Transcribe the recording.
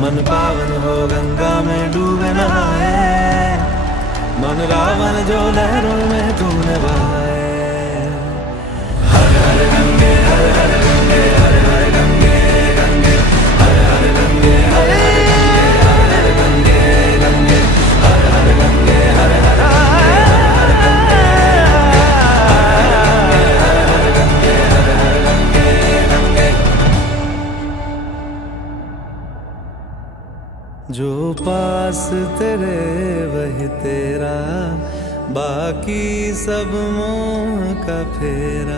मन पावन हो गंगा में डूबे नहाए, मन रावण जो लहरों में तूने बहाए। हर हर गंगे हर हर गंगे हर हर गंगे गंगे हर हर गंगे हर हर गंगे हर हर गंगे हर हर गंगे हर हर गंगे हर हर गंगे गंगे। जो पास तेरे वही तेरा, बाकी सब मोह का फेरा।